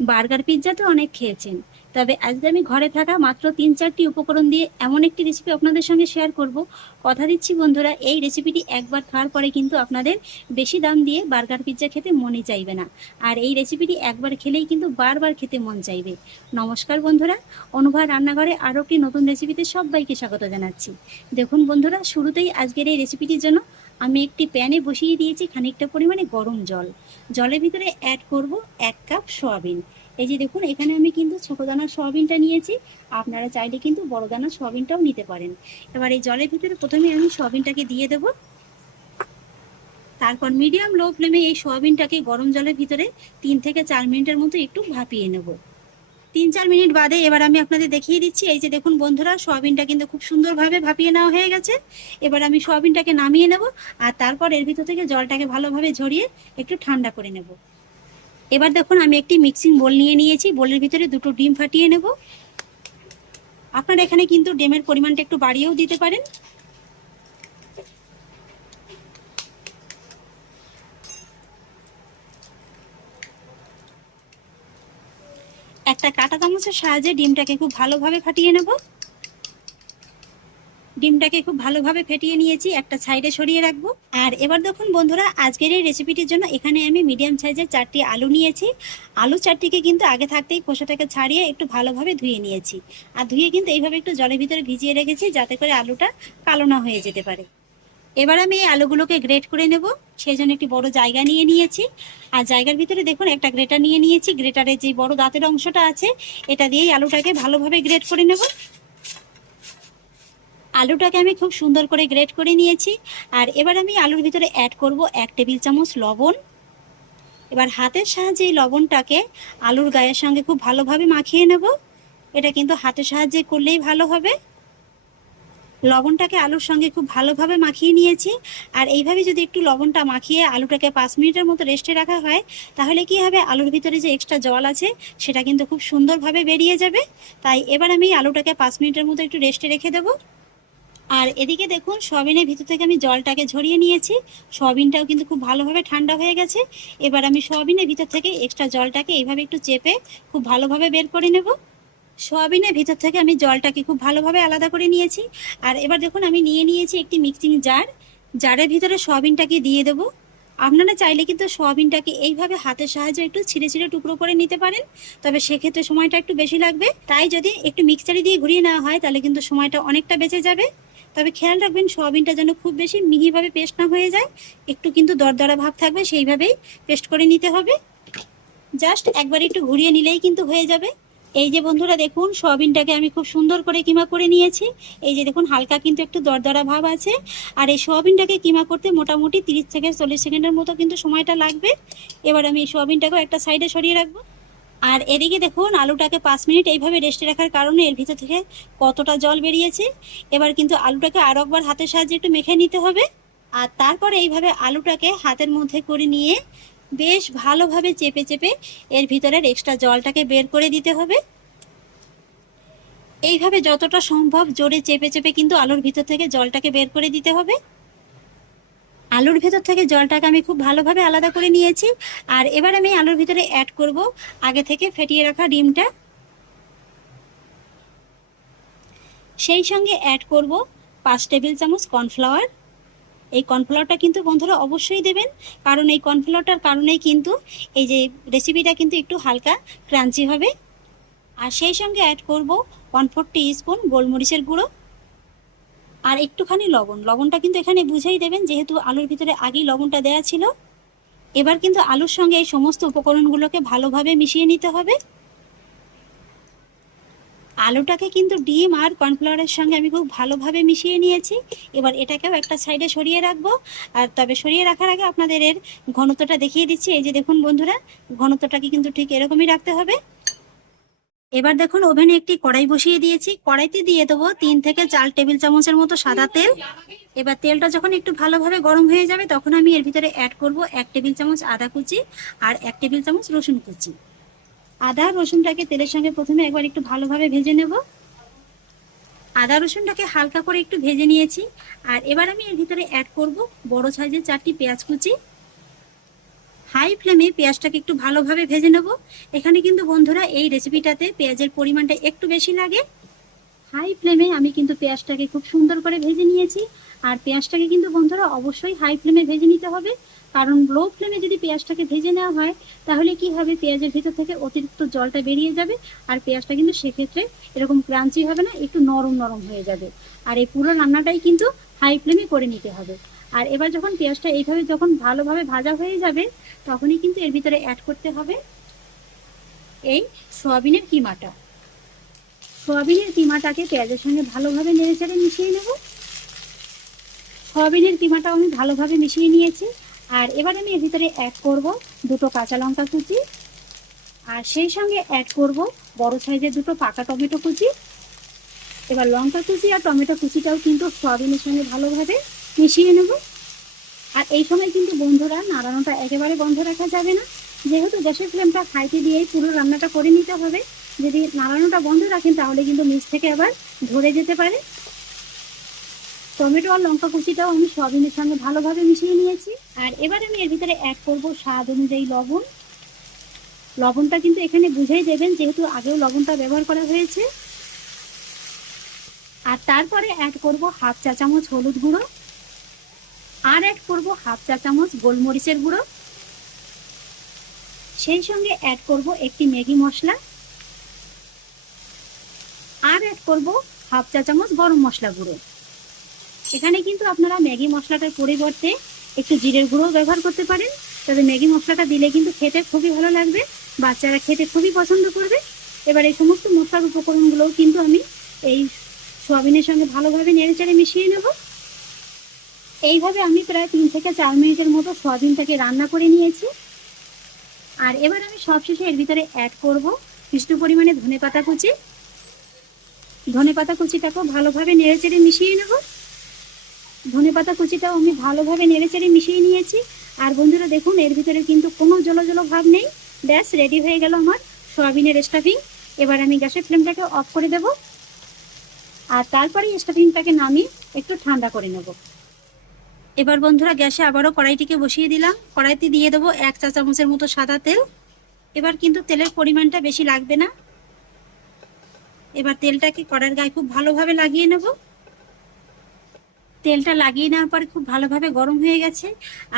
Burger pizza তো অনেক খেয়েছেন। তবে আজকে আমি ঘরে থাকা মাত্র তিন চারটি উপকরণ দিয়ে এমন একটি রেসিপি আপনাদের সঙ্গে শেয়ার করব। কথা দিচ্ছি বন্ধুরা, এই রেসিপিটি একবার খাওয়ার পরে কিন্তু আপনাদের বেশি দাম দিয়ে বার্গার পিৎজা খেতে মনে চাইবে না। আর এই রেসিপিটি একবার খেলেই কিন্তু বারবার খেতে মন চাইবে। নমস্কার বন্ধুরা, অনুভা রান্নাঘরে আরও একটি নতুন রেসিপিতে সবাইকে স্বাগত জানাচ্ছি। দেখুন বন্ধুরা, শুরুতেই আজকের এই রেসিপিটির জন্য আমি একটি প্যানে বসিয়ে দিয়েছি খানিকটা পরিমাণে গরম জল। জলের ভিতরে অ্যাড করব এক কাপ সয়াবিন। এই যে দেখুন, এখানে আমি কিন্তু ছোটো দানার সয়াবিনটা নিয়েছি। আপনারা চাইলে কিন্তু বড় দানার সয়াবিনটাও নিতে পারেন। এবার এই জলের ভিতরে প্রথমে আমি সয়াবিনটাকে দিয়ে দেব। তারপর মিডিয়াম লো ফ্লেমে এই সয়াবিনটাকে গরম জলের ভিতরে তিন থেকে চার মিনিটের মতো একটু ভাপিয়ে নেব। তিন চার মিনিট বাদে এবার আমি আপনাদের দেখিয়ে দিচ্ছি। এই যে দেখুন বন্ধুরা, সয়াবিনটা কিন্তু খুব সুন্দরভাবে ভাপিয়ে নেওয়া হয়ে গেছে। এবার আমি সয়াবিনটাকে নামিয়ে নেব আর তারপর এর ভিতর থেকে জলটাকে ভালোভাবে ঝরিয়ে একটু ঠান্ডা করে নেব। এবার দেখুন আমি একটি মিক্সিং বোল নিয়ে নিয়েছি। বোলের ভিতরে দুটো ডিম ফাটিয়ে নেব। আপনারা এখানে কিন্তু ডিমের পরিমাণটা একটু বাড়িয়েও দিতে পারেন একটা কাঁটা চামচের সাহায্যে ডিমটাকে খুব ভালোভাবে ফাটিয়ে নেব। ডিমটাকে খুব ভালোভাবে ফেটিয়ে নিয়েছি, একটা সাইডে সরিয়ে রাখব। আর এবার দেখুন বন্ধুরা, আজকের এই রেসিপিটির জন্য এখানে আমি মিডিয়াম সাইজের চারটি আলু নিয়েছি। আলু চারটিকে কিন্তু আগে থাকতেই খোসাটাকে ছাড়িয়ে একটু ভালোভাবে ধুয়ে নিয়েছি। আর ধুয়ে কিন্তু এইভাবে একটু জলের ভিতরে ভিজিয়ে রেখেছি, যাতে করে আলুটা কালো না হয়ে যেতে পারে। এবার আমি এই আলুগুলোকে গ্রেট করে নেব। সেই জন্য একটি বড় জায়গা নিয়ে নিয়েছি। আর জায়গার ভিতরে দেখুন, একটা গ্রেটার নিয়ে নিয়েছি। গ্রেটারের যে বড় দাঁতের অংশটা আছে, এটা দিয়েই আলুটাকে ভালোভাবে গ্রেট করে নেব। আলুটাকে আমি খুব সুন্দর করে গ্রেট করে নিয়েছি। আর এবার আমি আলুর ভিতরে অ্যাড করব এক টেবিল চামচ লবণ। এবার হাতের সাহায্যে এই লবণটাকে আলুর গায়ের সঙ্গে খুব ভালোভাবে মাখিয়ে নেব। এটা কিন্তু হাতের সাহায্যে করলেই ভালো হবে। লবণটাকে আলুর সঙ্গে খুব ভালোভাবে মাখিয়ে নিয়েছি। আর এইভাবে যদি একটু লবণটা মাখিয়ে আলুটাকে পাঁচ মিনিটের মতো রেস্টে রাখা হয়, তাহলে কি হবে? আলুর ভিতরে যে এক্সট্রা জল আছে, সেটা কিন্তু খুব সুন্দরভাবে বেরিয়ে যাবে। তাই এবার আমি আলুটাকে পাঁচ মিনিটের মতো একটু রেস্টে রেখে দেবো। আর এদিকে দেখুন, সয়াবিনের ভিতর থেকে আমি জলটাকে ঝরিয়ে নিয়েছি। সয়াবিনটাও কিন্তু খুব ভালোভাবে ঠান্ডা হয়ে গেছে। এবার আমি সয়াবিনের ভিতর থেকে এক্সট্রা জলটাকে এইভাবে একটু চেপে খুব ভালোভাবে বের করে নেব। সয়াবিনের ভিতর থেকে আমি জলটাকে খুব ভালোভাবে আলাদা করে নিয়েছি। আর এবার দেখুন, আমি নিয়ে নিয়েছি একটি মিক্সিং জার জারের ভিতরে সয়াবিনটাকে দিয়ে দেবো। আপনারা চাইলে কিন্তু সয়াবিনটাকে এইভাবে হাতের সাহায্যে একটু ছিঁড়ে ছিঁড়ে টুকরো করে নিতে পারেন। তবে সেক্ষেত্রে সময়টা একটু বেশি লাগবে। তাই যদি একটু মিক্সচারি দিয়ে ঘুরিয়ে নেওয়া হয়, তাহলে কিন্তু সময়টা অনেকটা বেঁচে যাবে। তবে খেয়াল রাখবেন, সয়াবিনটা যেন খুব বেশি মিহিভাবে পেস্ট না হয়ে যায়। একটু কিন্তু দরদরা ভাব থাকবে, সেইভাবেই পেস্ট করে নিতে হবে। জাস্ট একবার একটু ঘুরিয়ে নিলেই কিন্তু হয়ে যাবে। এই যে বন্ধুরা দেখুন, সয়াবিনটাকে আমি খুব সুন্দর করে কিমা করে নিয়েছি। এই যে দেখুন, হালকা কিন্তু একটু দরদরা ভাব আছে। আর এই সয়াবিনটাকে কিমা করতে মোটামুটি তিরিশ থেকে চল্লিশ সেকেন্ডের মতো কিন্তু সময়টা লাগবে। এবার আমি এই সয়াবিনটাকেও একটা সাইডে সরিয়ে রাখব। আর এদিকে দেখুন, আলুটাকে পাঁচ মিনিট এইভাবে রেস্টে রাখার কারণে এর ভিতর থেকে কতটা জল বেরিয়েছে। এবার কিন্তু আলুটাকে আরও একবার হাতের সাহায্যে একটু মেখে নিতে হবে। আর তারপর এইভাবে আলুটাকে হাতের মধ্যে করে নিয়ে বেশ ভালোভাবে চেপে চেপে এর ভিতরের এক্সট্রা জলটাকে বের করে দিতে হবে। এইভাবে যতটা সম্ভব জোরে চেপে চেপে কিন্তু আলুর ভিতর থেকে জলটাকে বের করে দিতে হবে। আলুর ভেতর থেকে জলটাকে আমি খুব ভালোভাবে আলাদা করে নিয়েছি। আর এবার আমি আলুর ভিতরে অ্যাড করব আগে থেকে ফেটিয়ে রাখা ডিমটা। সেই সঙ্গে অ্যাড করব পাঁচ টেবিল চামচ কর্নফ্লাওয়ার এই কর্নফ্লাওয়ারটা কিন্তু বন্ধুরা অবশ্যই দেবেন। কারণ এই কর্নফ্লাওয়ারটার কারণেই কিন্তু এই যে রেসিপিটা কিন্তু একটু হালকা ক্রাঞ্চি হবে। আর সেই সঙ্গে অ্যাড করব ওয়ান ফোর স্পুন গোলমরিচের গুঁড়ো। আর একটুখানি লবণ। লবণটা কিন্তু এখানে বুঝেই দেবেন, যেহেতু আলুর ভিতরে আগেই লবণটা দেওয়া ছিল। এবার কিন্তু আলুর সঙ্গে এই সমস্ত উপকরণগুলোকে ভালোভাবে মিশিয়ে নিতে হবে। আলুটাকে কিন্তু ডিম আর কর্নফ্লাওয়ারের সঙ্গে আমি খুব ভালোভাবে মিশিয়ে নিয়েছি। এবার এটাকেও একটা সাইডে সরিয়ে রাখব। আর তবে সরিয়ে রাখার আগে আপনাদের এর ঘনত্বটা দেখিয়ে দিচ্ছি। এই যে দেখুন বন্ধুরা, ঘনত্বটাকে কিন্তু ঠিক এরকমই রাখতে হবে। এবার দেখুন, ওভেনে একটি কড়াই বসিয়ে দিয়েছি। কড়াইতে দিয়ে দেবো তিন থেকে চার টেবিল চামচের মতো সাদা তেল। এবার তেলটা যখন একটু ভালোভাবে গরম হয়ে যাবে, তখন আমি এর ভিতরে অ্যাড করব এক টেবিল চামচ আদা কুচি আর এক টেবিল চামচ রসুন কুচি। আদা রসুনটাকে তেলের সঙ্গে প্রথমে একবার একটু ভালোভাবে ভেজে নেব। আদা রসুনটাকে হালকা করে একটু ভেজে নিয়েছি। আর এবার আমি এর ভিতরে অ্যাড করব বড় সাইজের চারটি পেঁয়াজ কুচি। হাই ফ্লেমে পেঁয়াজটাকে একটু ভালোভাবে ভেজে নেব। এখানে কিন্তু বন্ধুরা এই রেসিপিটাতে পেঁয়াজের পরিমাণটা একটু বেশি লাগে। হাই ফ্লেমে আমি কিন্তু পেঁয়াজটাকে খুব সুন্দর করে ভেজে নিয়েছি। আর পেঁয়াজটাকে কিন্তু বন্ধুরা অবশ্যই হাই ফ্লেমে ভেজে নিতে হবে। কারণ লো ফ্লেমে যদি পেঁয়াজটাকে ভেজে নেওয়া হয়, তাহলে কি হবে? পেঁয়াজের ভিতর থেকে অতিরিক্ত জলটা বেরিয়ে যাবে আর পেঁয়াজটা কিন্তু সেক্ষেত্রে এরকম ক্রাঞ্চি হবে না, একটু নরম নরম হয়ে যাবে। আর এই পুরো রান্নাটাই কিন্তু হাই ফ্লেমে করে নিতে হবে। আর এবার যখন পেঁয়াজটা এইভাবে যখন ভালোভাবে ভাজা হয়ে যাবে, তখনই কিন্তু এর ভিতরে অ্যাড করতে হবে এই সোয়াবিনের কিমাটা। সোয়াবিনের কিমাটাকে পেঁয়াজের সঙ্গে ভালোভাবে নেড়েচেড়ে মিশিয়ে নেব। সোয়াবিনের কিমাটাও আমি ভালোভাবে মিশিয়ে নিয়েছি। আর এবার আমি এর ভিতরে অ্যাড করব দুটো কাঁচা লঙ্কা কুচি। আর সেই সঙ্গে অ্যাড করব বড় সাইজের দুটো পাকা টমেটো কুচি। এবার লঙ্কা কুচি আর টমেটো কুচিটাও কিন্তু সয়াবিনের সঙ্গে ভালোভাবে মিশিয়ে নেব। আর এই সময় কিন্তু বন্ধুরা নাড়ানোটা একেবারে বন্ধ রাখা যাবে না। যেহেতু গ্যাসের ফ্লেমটা খাইতে দিয়েই পুরো রান্নাটা করে নিতে হবে। যদি নাড়ানোটা বন্ধ রাখেন তাহলে কিন্তু নিচ থেকে আবার ধরে যেতে পারে। টমেটো আর লঙ্কা কুচিটাও আমি সয়াবিনের সঙ্গে ভালোভাবে মিশিয়ে নিয়েছি। আর এবার আমি এর ভিতরে অ্যাড করব স্বাদ অনুযায়ী লবণ। লবণটা কিন্তু এখানে বুঝেই দেবেন, যেহেতু আগেও লবণটা ব্যবহার করা হয়েছে। আর তারপরে অ্যাড করব হাফ চা চামচ হলুদ গুঁড়ো। আর অ্যাড করব হাফ চা চামচ গোলমরিচের গুঁড়ো। সেই সঙ্গে অ্যাড করব একটি ম্যাগি মশলা। আর অ্যাড করব হাফ চা চামচ গরম মশলা গুঁড়ো। এখানে কিন্তু আপনারা ম্যাগি মশলাটার পরিবর্তে একটু জিরের গুঁড়ো ব্যবহার করতে পারেন। তবে ম্যাগি মশলাটা দিলে কিন্তু খেতে খুবই ভালো লাগবে, বাচ্চারা খেতে খুবই পছন্দ করবে। এবার এই সমস্ত মশলার উপকরণগুলোও কিন্তু আমি এই সোয়াবিনের সঙ্গে ভালোভাবে নেড়েচেড়ে মিশিয়ে নেব। এইভাবে আমি প্রায় তিন থেকে চার মিনিটের মতো সোয়াবিনটাকে রান্না করে নিয়েছি। আর এবার আমি সবশেষে এর ভিতরে অ্যাড করব কিছু পরিমাণে ধনে পাতা কুচি। ধনে পাতা কুচিটাকেও ভালোভাবে নেড়েচেড়ে মিশিয়ে নেব। ধনে পাতা কুচিটাও আমি ভালোভাবে নেড়েচেড়ে মিশিয়ে নিয়েছি। আর বন্ধুরা দেখুন, এর ভিতরে কিন্তু কোনো জলো জলো ভাব নেই। ব্যাস রেডি হয়ে গেল আমার সোয়াবিনের স্টাফিং এবার আমি গ্যাসের ফ্লেমটাকে অফ করে দেব। আর তারপরে স্টাফিংটাকে নামিয়ে একটু ঠান্ডা করে নেব। এবার বন্ধুরা গ্যাসে আবারও কড়াইটিকে বসিয়ে দিলাম। কড়াইতে দিয়ে দেবো এক চা চামচের মতো সাদা তেল। এবার কিন্তু তেলের পরিমাণটা বেশি লাগবে না। এবার তেলটাকে কড়ার গায়ে খুব ভালোভাবে লাগিয়ে নেব। তেলটা লাগিয়ে নেওয়ার পরে খুব ভালোভাবে গরম হয়ে গেছে।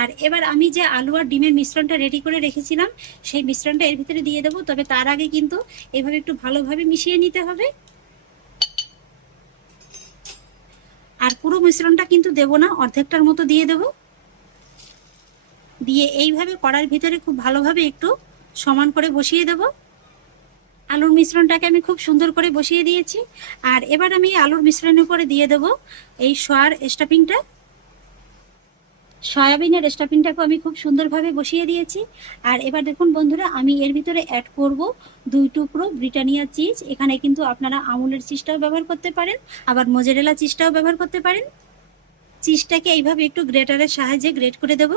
আর এবার আমি যে আলু আর ডিমের মিশ্রণটা রেডি করে রেখেছিলাম, সেই মিশ্রণটা এর ভিতরে দিয়ে দেবো। তবে তার আগে কিন্তু এভাবে একটু ভালোভাবে মিশিয়ে নিতে হবে। আর পুরো মিশ্রণটা কিন্তু দেব না, অর্ধেকটার মতো দিয়ে দেব। দিয়ে এইভাবে কড়ার ভিতরে খুব ভালোভাবে একটু সমান করে বসিয়ে দেব। আলুর মিশ্রণটাকে আমি খুব সুন্দর করে বসিয়ে দিয়েছি। আর এবার আমি আলুর মিশ্রণের উপরে দিয়ে দেব এই সোয়ার স্টাফিংটা। সয়াবিনের স্টাফিংটাকে আমি খুব সুন্দরভাবে বসিয়ে দিয়েছি। আর এবার দেখুন বন্ধুরা, আমি এর ভিতরে অ্যাড করব দুই টুকরো ব্রিটানিয়া চিজ। এখানে কিন্তু আপনারা আমুলের চিজটাও ব্যবহার করতে পারেন, আবার মোজারেলা চিজটাও ব্যবহার করতে পারেন। চিজটাকে এইভাবে একটু গ্রেটারের সাহায্যে গ্রেট করে দেব।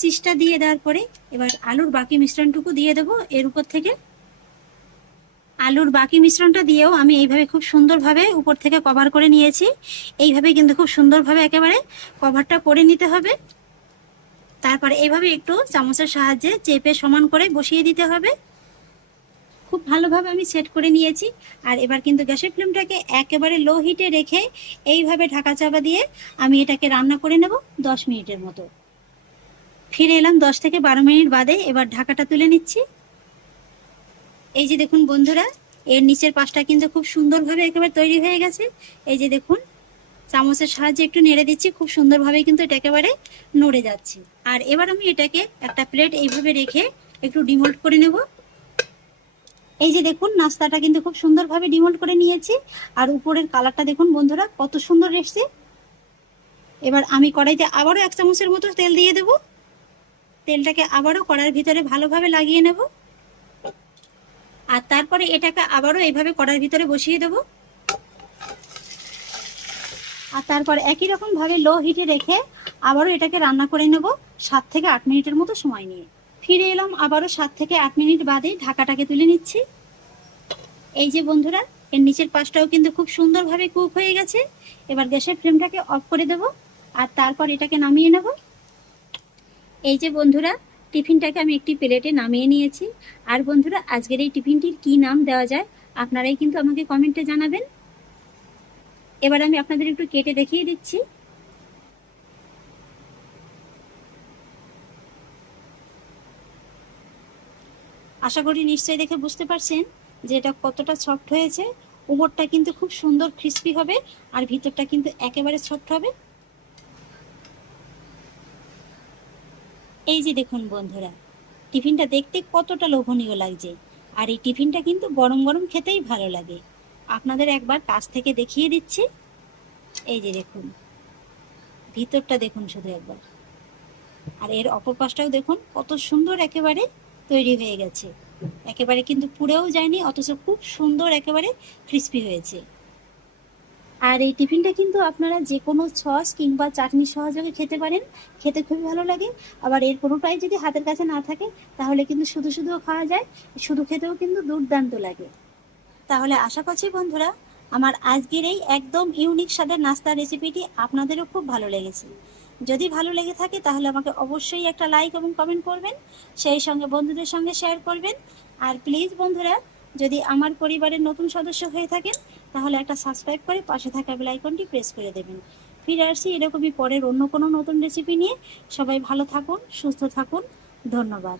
চিজটা দিয়ে দেওয়ার পরে এবার আলুর বাকি মিশ্রণটুকু দিয়ে দেব। এর উপর থেকে আলুর বাকি মিশ্রণটা দিয়েও আমি এইভাবে খুব সুন্দরভাবে উপর থেকে কভার করে নিয়েছি। এইভাবে কিন্তু খুব সুন্দরভাবে একেবারে কভারটা করে নিতে হবে। তারপরে এইভাবে একটু চামচের সাহায্যে চেপে সমান করে বসিয়ে দিতে হবে। খুব ভালোভাবে আমি সেট করে নিয়েছি। আর এবার কিন্তু গ্যাসের ফ্লেমটাকে একেবারে লো হিটে রেখে এইভাবে ঢাকা চাপা দিয়ে আমি এটাকে রান্না করে নেব দশ মিনিটের মতো। ফিরে এলাম দশ থেকে বারো মিনিট বাদে। এবার ঢাকাটা তুলে নিচ্ছি। এই যে দেখুন বন্ধুরা, এর নিচের পাশটা কিন্তু খুব সুন্দরভাবে একেবারে তৈরি হয়ে গেছে। এই যে দেখুন, চামচের সাহায্যে একটু নেড়ে দিচ্ছি, খুব সুন্দরভাবে কিন্তু এটা একেবারে নড়ে যাচ্ছে। আর এবার আমি এটাকে একটা প্লেট এইভাবে রেখে একটু ডিমোল্ড করে নেব। এই যে দেখুন, নাস্তাটা কিন্তু খুব সুন্দরভাবে ডিমোল্ড করে নিয়েছি। আর উপরের কালারটা দেখুন বন্ধুরা, কত সুন্দর এসছে। এবার আমি কড়াইতে আবারও এক চামচের মতো তেল দিয়ে দেব। তেলটাকে আবারও কড়ার ভিতরে ভালোভাবে লাগিয়ে নেব। আর তারপরে এটাকে আবারও এইভাবে কড়ার ভিতরে বসিয়ে দেব। আর তারপর একই রকম ভাবে লো হিটে রেখে আবারও এটাকে রান্না করে নেব সাত থেকে আট মিনিটের মতো সময় নিয়ে। ফিরে এলাম আবারও সাত থেকে আট মিনিট বাদে ঢাকাটাকে তুলে নিচ্ছি। এই যে বন্ধুরা, এর নিচের পাশটাও কিন্তু খুব সুন্দরভাবে কুক হয়ে গেছে। এবার গ্যাসের ফ্লেমটাকে অফ করে দেব। আর তারপর এটাকে নামিয়ে নেব। এই যে বন্ধুরা, টিফিনটাকে আমি একটি প্লেটে নামিয়ে নিয়েছি। আর বন্ধুরা, আজকের এই টিফিনটির কি নাম দেওয়া যায়, আপনারাই কিন্তু আমাকে কমেন্টে জানাবেন। এবার আমি আপনাদের একটু কেটে দেখিয়ে দিচ্ছি। আশা করি নিশ্চয়ই দেখে বুঝতে পারছেন যে এটা কতটা সফট হয়েছে। উপরটা কিন্তু খুব সুন্দর ক্রিস্পি হবে, আর ভিতরটা কিন্তু একেবারে সফট হবে। এই যে দেখুন বন্ধুরা, টিফিনটা দেখতে কতটা লোভনীয় লাগছে। আর এই টিফিনটা কিন্তু গরম গরম খেতেই ভালো লাগে। আপনাদের একবার কাছ থেকে দেখিয়ে দিচ্ছি। এই যে দেখুন, ভিতরটা দেখুন শুধু একবার। আর এর অপর পাশটাও দেখুন, কত সুন্দর একেবারে তৈরি হয়ে গেছে। একেবারে কিন্তু পুড়েও যায়নি, অথচ খুব সুন্দর একেবারে ক্রিস্পি হয়েছে। আর এই টিফিনটা কিন্তু আপনারা যে কোনো সস কিংবা চাটনি সহযোগে খেতে পারেন। খেতে খুবই ভালো লাগে। আবার এর কোনোটাই যদি হাতের কাছে না থাকে, তাহলে কিন্তু শুধু শুধুও খাওয়া যায়। শুধু খেতেও কিন্তু দুর্দান্ত লাগে। তাহলে আশা করছি বন্ধুরা, আমার আজকের এই একদম ইউনিক স্বাদের নাস্তা রেসিপিটি আপনাদেরও খুব ভালো লেগেছে। যদি ভালো লেগে থাকে, তাহলে আমাকে অবশ্যই একটা লাইক এবং কমেন্ট করবেন। সেই সঙ্গে বন্ধুদের সঙ্গে শেয়ার করবেন। আর প্লিজ বন্ধুরা, যদি আমার পরিবারের নতুন সদস্য হয়ে থাকেন তাহলে একটা সাবস্ক্রাইব করে পাশে থাকা বেল আইকনটি প্রেস করে দেবেন। ফিরে আসছি এরকমই পরের অন্য কোনো নতুন রেসিপি নিয়ে। সবাই ভালো থাকুন, সুস্থ থাকুন। ধন্যবাদ।